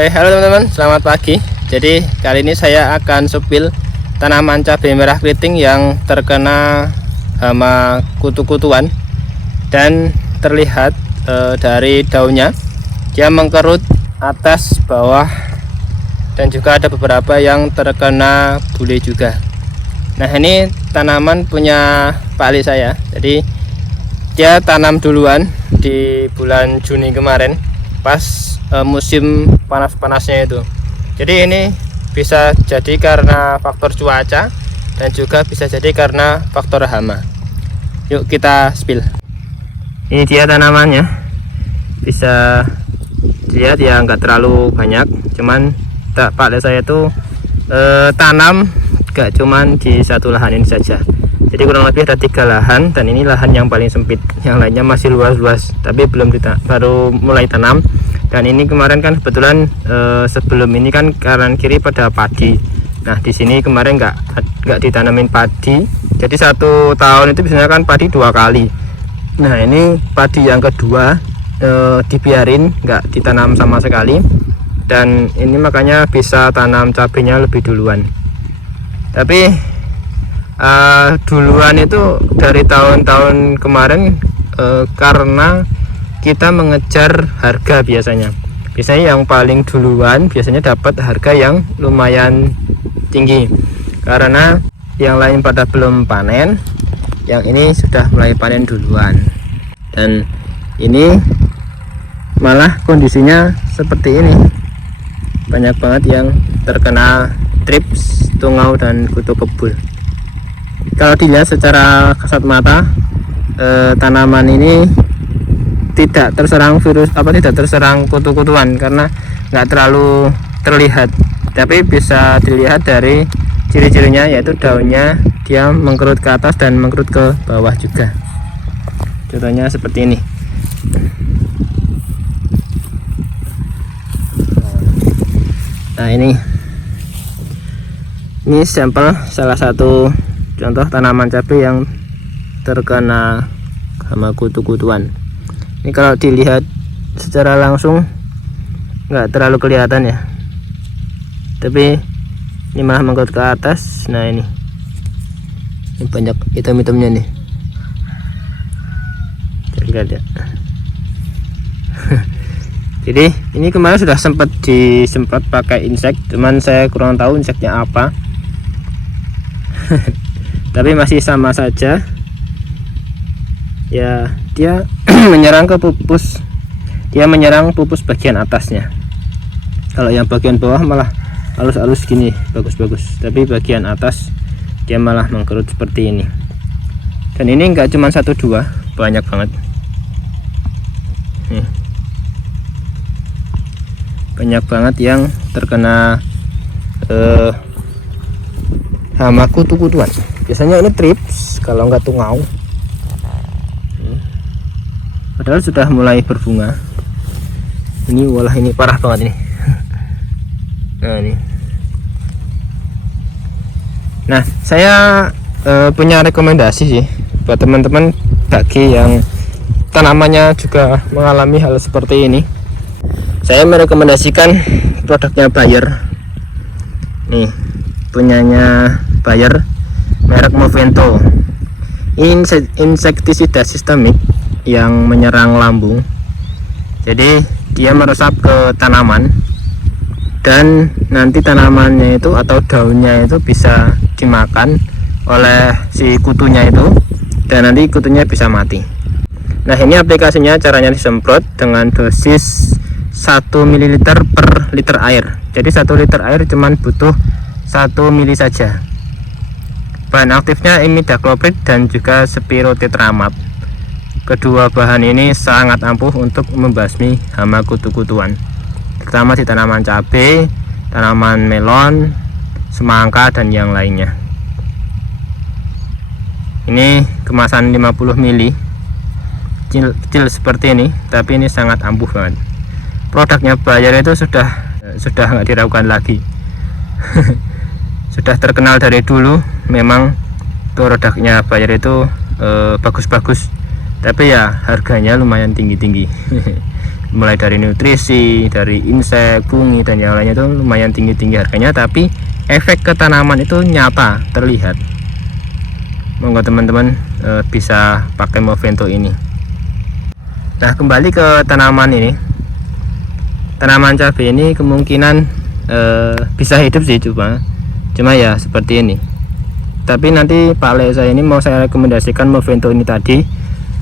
Halo teman-teman, selamat pagi. Jadi kali ini saya akan sepil tanaman cabai merah keriting yang terkena hama kutu-kutuan. Dan terlihat dari daunnya dia mengkerut atas bawah, dan juga ada beberapa yang terkena bule juga. Nah, ini tanaman punya Pak Ali saya. Jadi dia tanam duluan di bulan Juni kemarin, pas musim panas-panasnya itu. Jadi ini bisa jadi karena faktor cuaca dan juga bisa jadi karena faktor hama. Yuk kita spill. Ini dia tanamannya, bisa dilihat ya, nggak terlalu banyak, cuman Pak saya itu tanam gak cuman di satu lahan ini saja. Jadi kurang lebih ada 3 lahan, dan ini lahan yang paling sempit, yang lainnya masih luas-luas tapi baru mulai tanam. Dan ini kemarin kan kebetulan sebelum ini kan kanan kiri pada padi. Nah, di sini kemarin nggak ditanamin padi. Jadi 1 tahun itu biasanya kan padi 2 kali. Nah, ini padi yang kedua dibiarin, nggak ditanam sama sekali. Dan ini makanya bisa tanam cabenya lebih duluan. Tapi duluan itu dari tahun-tahun kemarin karena kita mengejar harga. Biasanya yang paling duluan biasanya dapat harga yang lumayan tinggi, karena yang lain pada belum panen, yang ini sudah mulai panen duluan. Dan ini malah kondisinya seperti ini, banyak banget yang terkena trips, tungau, dan kutu kebul. Kalau dilihat secara kasat mata, tanaman ini tidak terserang virus, tidak terserang kutu-kutuan karena nggak terlalu terlihat. Tapi bisa dilihat dari ciri-cirinya, yaitu daunnya dia mengkerut ke atas dan mengkerut ke bawah juga. Contohnya seperti ini. Nah, ini sampel salah satu contoh tanaman cabai yang terkena hama kutu-kutuan. Ini kalau dilihat secara langsung nggak terlalu kelihatan ya, tapi ini malah mengkerut ke atas. Nah, ini banyak hitam-hitamnya nih, terlihat ya. Jadi ini kemarin sudah sempat disemprot pakai insek, cuman saya kurang tahu inseknya apa. Tapi masih sama saja ya, dia menyerang ke pupus, dia menyerang pupus bagian atasnya. Kalau yang bagian bawah malah halus-halus gini, bagus-bagus, tapi bagian atas dia malah mengkerut seperti ini. Dan ini enggak cuma 1-2, banyak banget nih. Banyak banget yang terkena hama kutu-kutuan. Biasanya ini trips kalau enggak tungau. Padahal sudah mulai berbunga. Ini walah, ini parah banget ini. Nah, ini. Nah, saya punya rekomendasi sih buat teman-teman bagi yang tanamannya juga mengalami hal seperti ini. Saya merekomendasikan produknya Bayer. Nih, punyanya Bayer, merek Movento. Ini insektisida sistemik yang menyerang lambung. Jadi dia meresap ke tanaman, dan nanti tanamannya itu atau daunnya itu bisa dimakan oleh si kutunya itu, dan nanti kutunya bisa mati. Nah, ini aplikasinya, caranya disemprot dengan dosis 1 ml per liter air. Jadi 1 liter air cuman butuh 1 mili saja. Bahan aktifnya imidacloprid dan juga spirotetramat. Kedua bahan ini sangat ampuh untuk membasmi hama kutu-kutuan, terutama di tanaman cabai, tanaman melon, semangka, dan yang lainnya. Ini kemasan 50 ml, kecil seperti ini, tapi ini sangat ampuh banget. Produknya Bayer itu sudah nggak diragukan lagi. Sudah terkenal dari dulu. Memang produknya Bayer itu bagus-bagus, tapi ya harganya lumayan tinggi-tinggi. mulai dari nutrisi, dari insek, fungi dan yang lainnya itu lumayan tinggi harganya, tapi efek ke tanaman itu nyata terlihat. Monggo teman-teman bisa pakai Movento ini. Nah, kembali ke tanaman ini. Tanaman cabai ini kemungkinan bisa hidup sih, cuma ya seperti ini. Tapi nanti Pak Le saya ini mau saya rekomendasikan Movento ini tadi,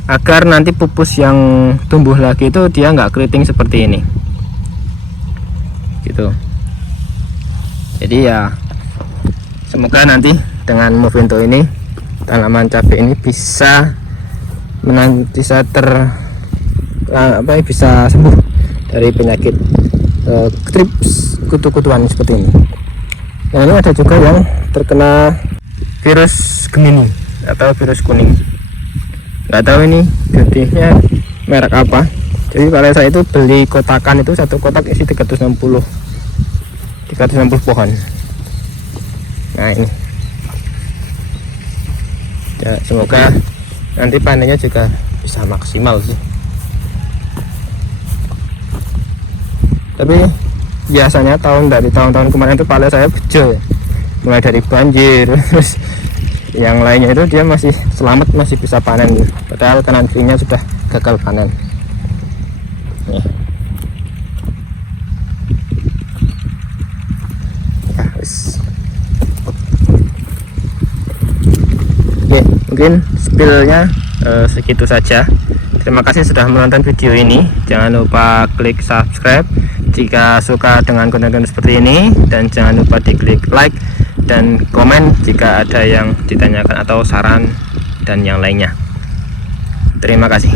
agar nanti pupus yang tumbuh lagi itu dia nggak keriting seperti ini gitu. Jadi ya semoga nanti dengan Movento ini tanaman cabai ini bisa bisa sembuh dari penyakit trips kutu-kutuan seperti ini. Nah, ini ada juga yang terkena virus Gemini atau virus kuning. Nggak tahu ini jenisnya merek apa. Jadi kalau saya itu beli kotakan, itu satu kotak isi 360 pohon. Nah ini ya, semoga nanti panennya juga bisa maksimal sih. Tapi biasanya dari tahun-tahun kemarin itu pale saya bejo ya, mulai dari banjir terus yang lainnya itu dia masih selamat, masih bisa panen gitu. Padahal kanan kirinya sudah gagal panen. Nih. Ya, oke, mungkin spillnya segitu saja. Terima kasih sudah menonton video ini. Jangan lupa klik subscribe jika suka dengan konten-konten seperti ini, dan jangan lupa diklik like dan komen jika ada yang ditanyakan atau saran dan yang lainnya. Terima kasih.